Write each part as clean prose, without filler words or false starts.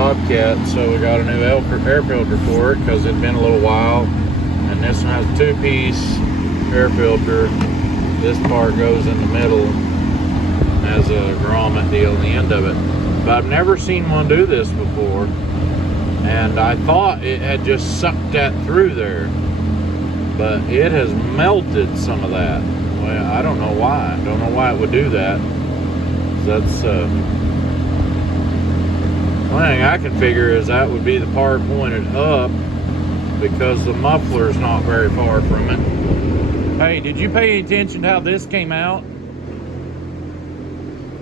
Bobcat, so we got a new air filter for it because it'd been a little while. And this one has a 2-piece air filter. This part goes in the middle, has a grommet deal in the end of it. But I've never seen one do this before, and I thought it had just sucked that through there, but it has melted some of that. Well, I don't know why. I don't know why it would do that. That's one thing I can figure is that would be the part pointed up because the muffler's not very far from it. Hey, did you pay attention to how this came out?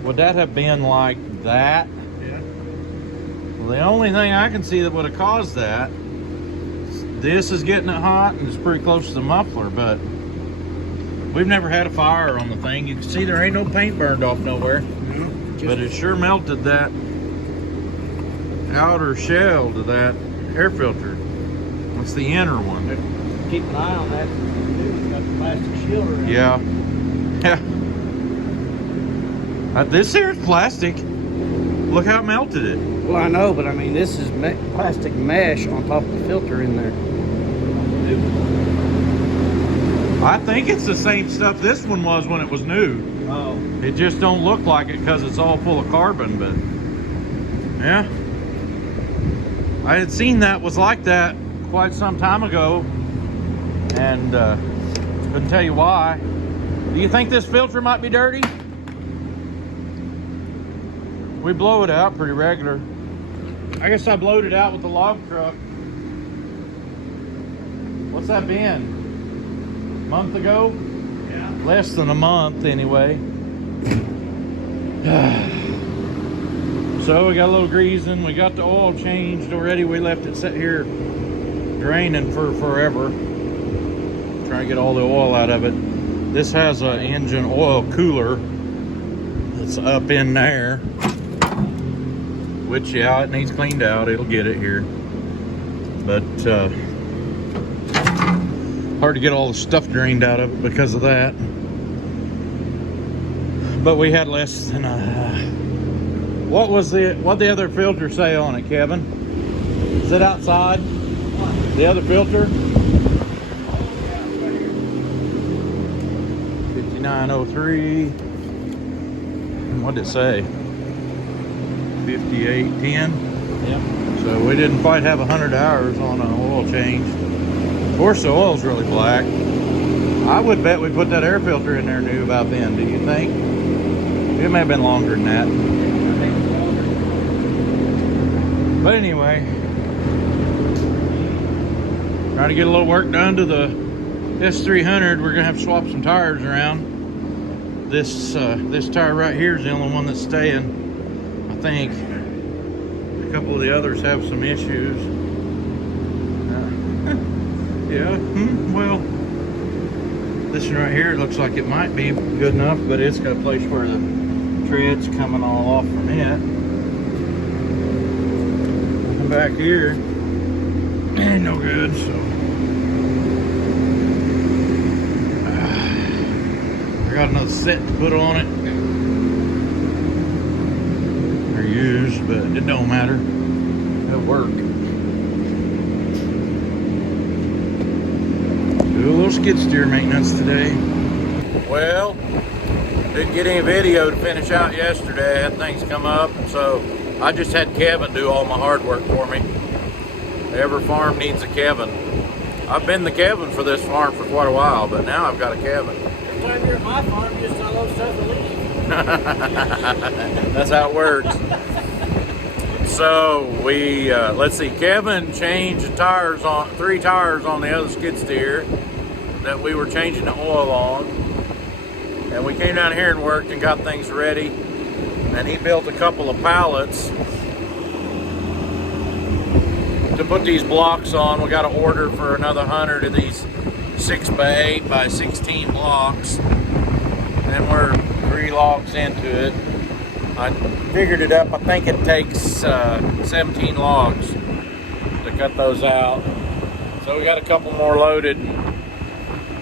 Would that have been like that? Yeah. Well, the only thing I can see that would have caused that, this is getting it hot and it's pretty close to the muffler, but we've never had a fire on the thing. You can see there ain't no paint burned off nowhere. No, But it sure melted that outer shell to that air filter. What's the inner one? keep an eye on that. It's got the plastic shield around. Yeah. Yeah. This here is plastic. Look how it melted it. Well, I know, but I mean, this is plastic mesh on top of the filter in there. I think it's the same stuff this one was when it was new. Oh. It just don't look like it because it's all full of carbon, but yeah. I had seen that was like that quite some time ago, and couldn't tell you why. Do you think this filter might be dirty? We blow it out pretty regular. I guess I blowed it out with the log truck. What's that been? A month ago? Yeah. Less than a month anyway. So we got a little greasing. We got the oil changed already. We left it sit here draining for forever. Trying to get all the oil out of it. This has an engine oil cooler that's up in there. Which, yeah, it needs cleaned out. It'll get it here. But hard to get all the stuff drained out of it because of that. But we had less than what the other filter say on it, Kevin? Is it outside? What? The other filter? 5903. What did it say? 5810. Yep. So we didn't quite have 100 hours on an oil change. Of course, the oil's really black. I would bet we put that air filter in there new about then. Do you think? It may have been longer than that. But anyway, trying to get a little work done to the S300. We're gonna have to swap some tires around. This tire right here is the only one that's staying. I think a couple of the others have some issues. Yeah, well, this one right here looks like it might be good enough, but it's got a place where the tread's coming all off from it. Come back here, ain't no good, so. I got another set to put on it. They're used, but it don't matter. It'll work. Do a little skid steer maintenance today. Well, didn't get any video to finish out yesterday. I had things come up, so I just had Kevin do all my hard work for me. Every farm needs a Kevin. I've been the Kevin for this farm for quite a while, but now I've got a Kevin. Every time you're at my farm, you just unload stuff and leave. That's how it works. So we, let's see, Kevin changed the tires on, 3 tires on the other skid steer that we were changing the oil on. And we came down here and worked and got things ready. And he built a couple of pallets to put these blocks on. We got an order for another 100 of these 6x8 by 16 blocks. And we're 3 logs into it. I figured it up. I think it takes 17 logs to cut those out. So we got a couple more loaded.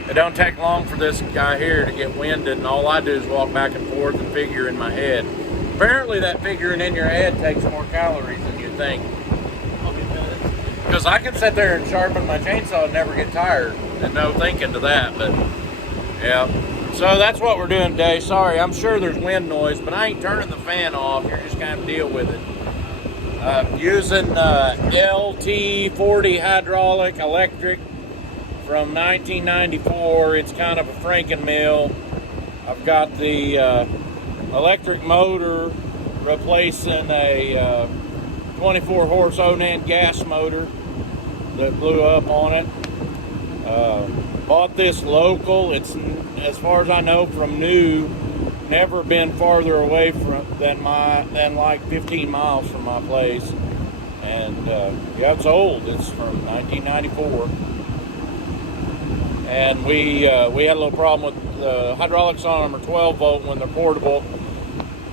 It don't take long for this guy here to get winded, and all I do is walk back and forth and figure in my head. Apparently that figuring in your head takes more calories than you think. Because I can sit there and sharpen my chainsaw and never get tired, and no thinking to that, but yeah. So that's what we're doing today. Sorry, I'm sure there's wind noise, but I ain't turning the fan off. You're just gonna have to deal with it. Using LT40 hydraulic electric from 1994. It's kind of a Franken-mill. I've got the electric motor replacing a 24 horse Onan gas motor that blew up on it. Bought this local. It's, as far as I know, from new. Never been farther away than like 15 miles from my place. And yeah, it's old. It's from 1994. And we had a little problem with the hydraulics on them are 12 volt when they're portable.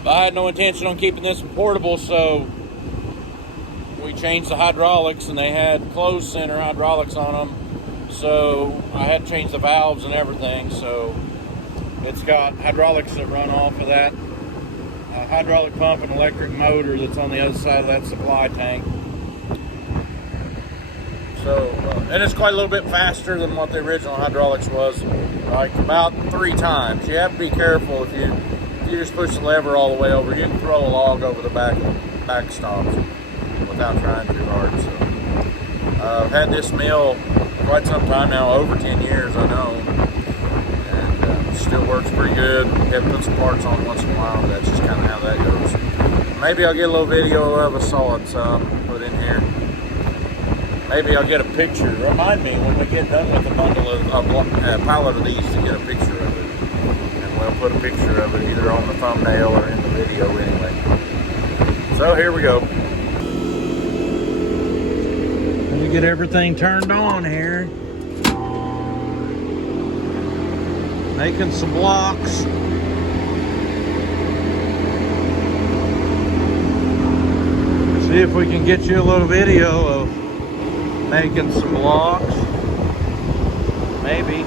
I had no intention on keeping this portable, so we changed the hydraulics, and they had closed center hydraulics on them. So I had to change the valves and everything. So it's got hydraulics that run off of that hydraulic pump and electric motor that's on the other side of that supply tank. So, and it's quite a little bit faster than what the original hydraulics was, like about 3 times. You have to be careful if you just push the lever all the way over. You can throw a log over the back stops without trying too hard. So, I've had this mill quite some time now, over 10 years, I know. Still works pretty good. Have to put some parts on once in a while. That's just kind of how that goes. Maybe I'll get a little video of us sawing some, put in here. Maybe I'll get a picture. Remind me when we get done with a bundle of a pallet of these to get a picture of it. And we'll put a picture of it either on the thumbnail or in the video anyway. So here we go. Let me get everything turned on here. Making some blocks. See if we can get you a little video of making some blocks. Maybe.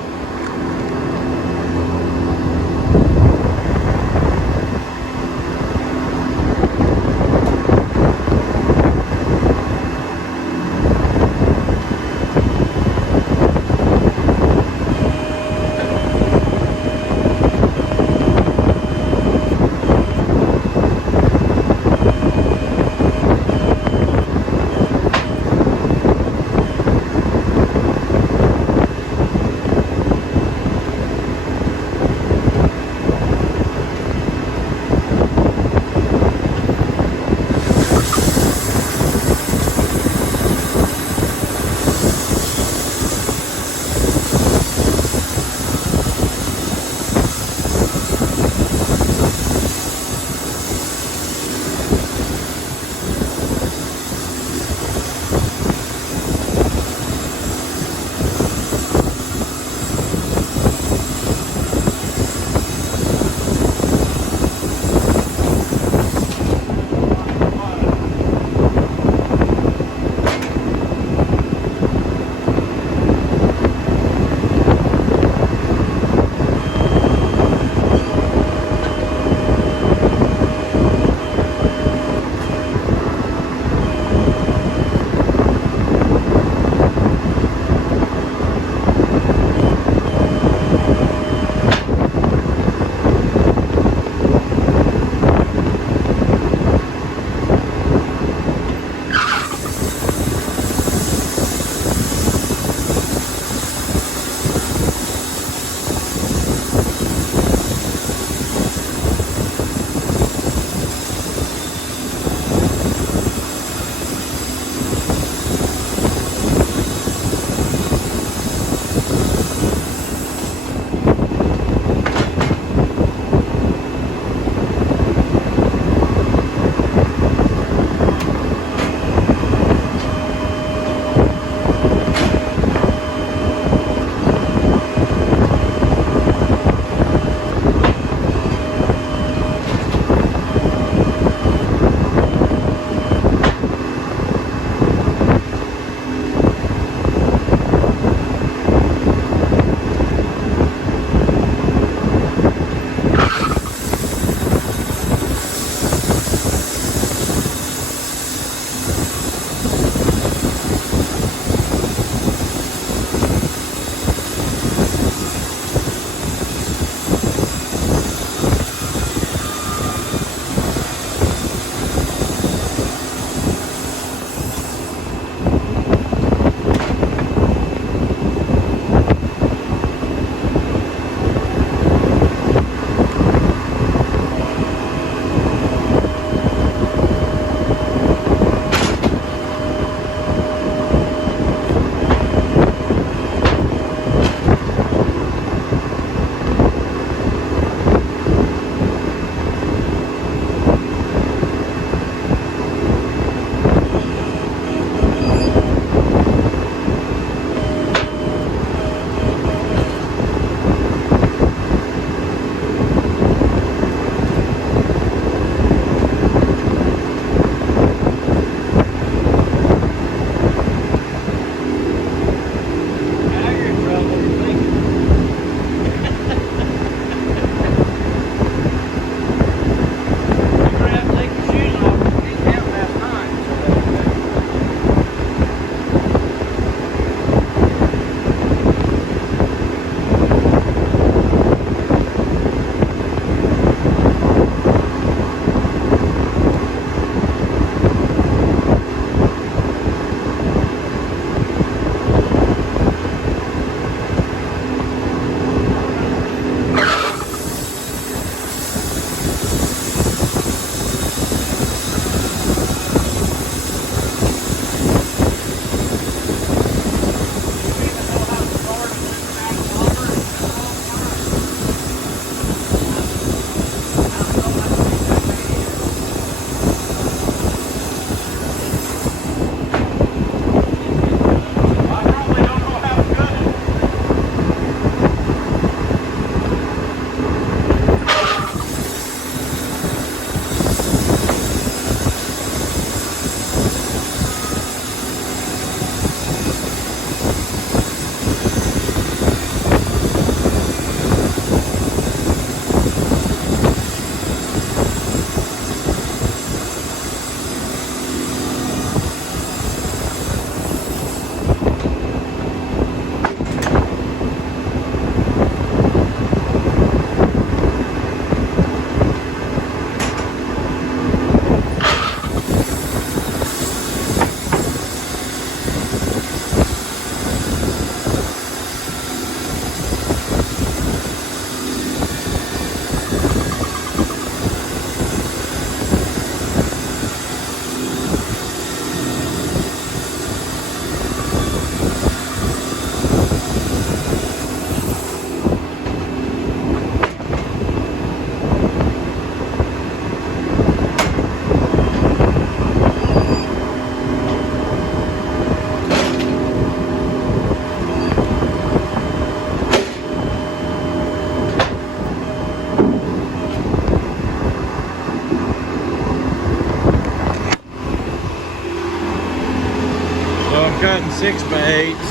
6x8s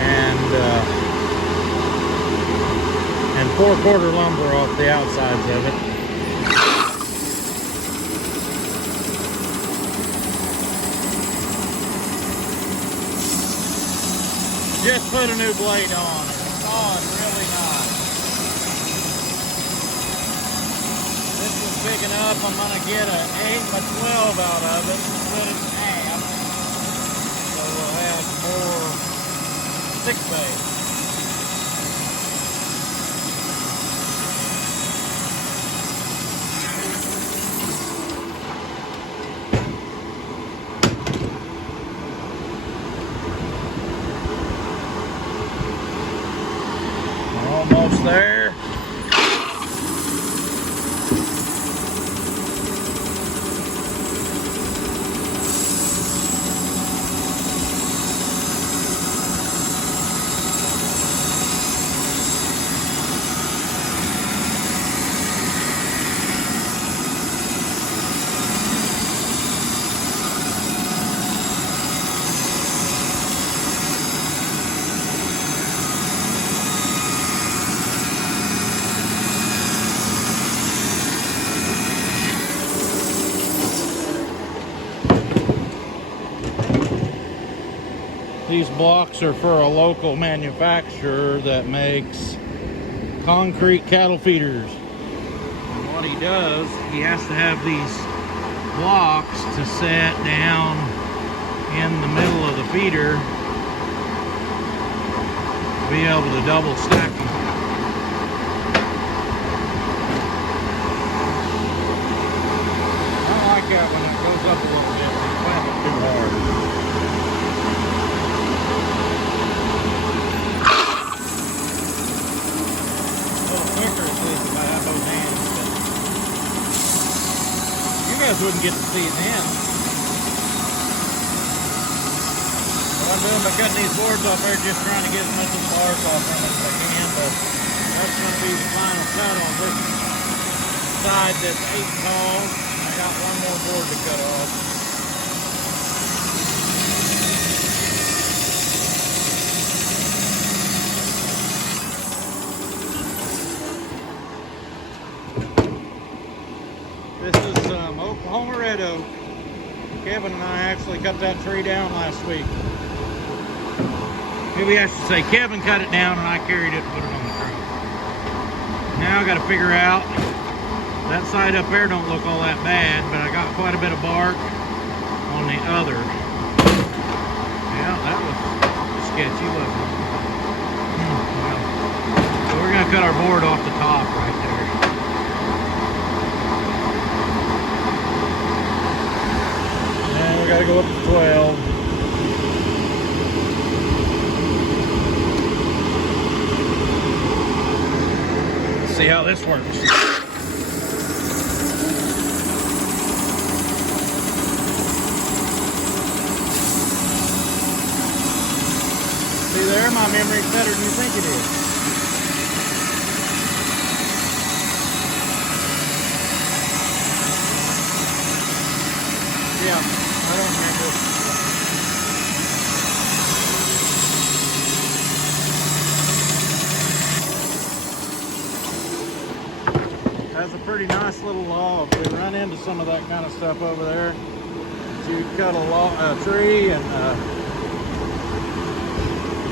and 4/4 lumber off the outsides of it. Just put a new blade on it. It's on really nice. This was big enough. I'm gonna get an 8x12 out of it and split it in half. So we'll have more 6x8. Almost there. These blocks are for a local manufacturer that makes concrete cattle feeders. And what he does, he has to have these blocks to set down in the middle of the feeder to be able to double stack them. I don't like that when it goes up a little bit. They clamp it too hard. Wouldn't get to see them. What I'm doing by cutting these boards off there, just trying to get as much of the bars off them as I can, but that's going to be the final cut on this side that's 8 tall. I got one more board to cut off. This is Oklahoma red oak. Kevin and I actually cut that tree down last week. Maybe I should say Kevin cut it down and I carried it and put it on the truck. Now I got to figure out, that side up there don't look all that bad, but I got quite a bit of bark on the other. Yeah, that was sketchy, wasn't it? Well, so we're going to cut our board off the top right there. We gotta go up to 12. Let's see how this works. See there, my memory's better than you think it is. Yeah. I don't remember. That's a pretty nice little log. We run into some of that kind of stuff over there. You'd cut a tree and the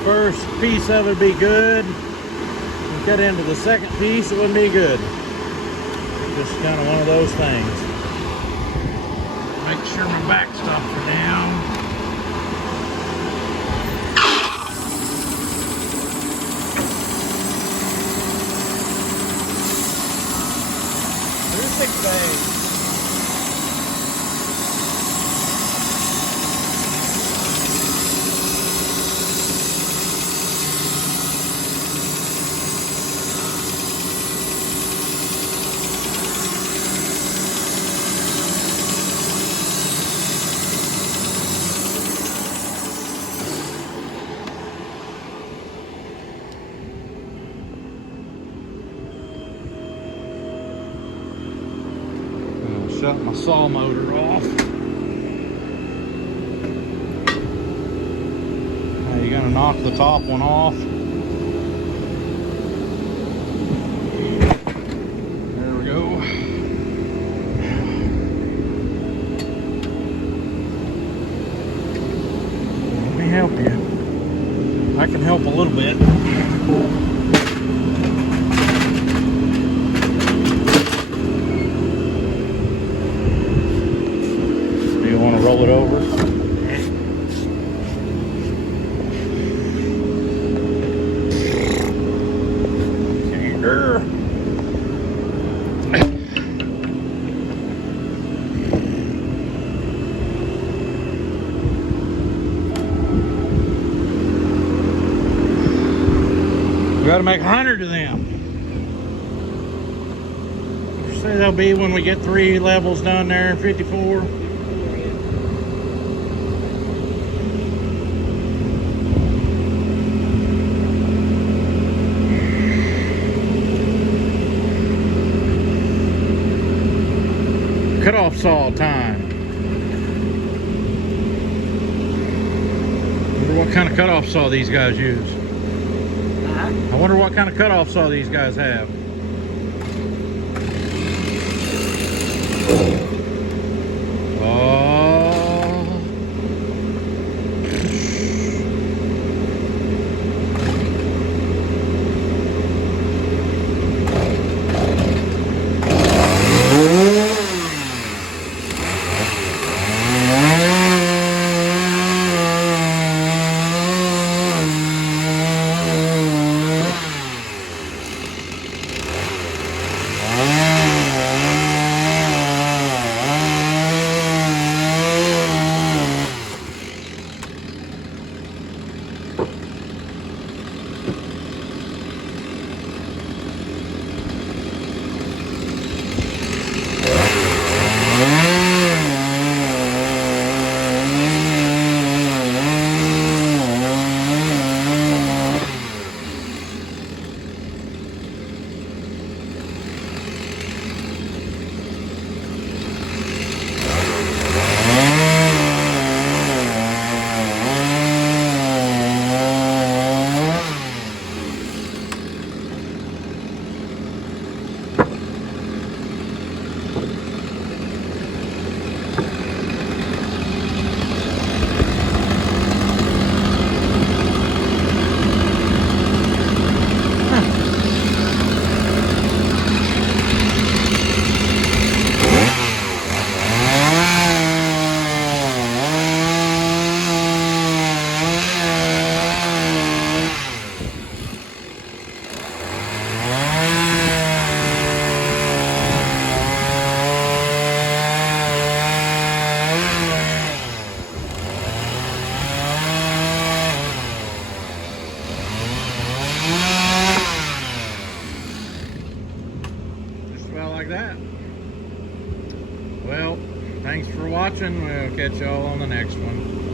first piece of it would be good. You cut into the second piece, it wouldn't be good. Just kind of one of those things. Make sure my backstops are down. There's 6x8. Shut my saw motor off. You're gonna knock the top one off. There we go. Let me help you. I can help a little bit. Do you want to roll it over? We got to make 100 of them. What you say they'll be when we get 3 levels done there in 54? Cut-off saw time. I wonder what kind of cut-off saw these guys use. I wonder what kind of cut-off saw these guys have. Like that. Well, thanks for watching. We'll catch y'all on the next one.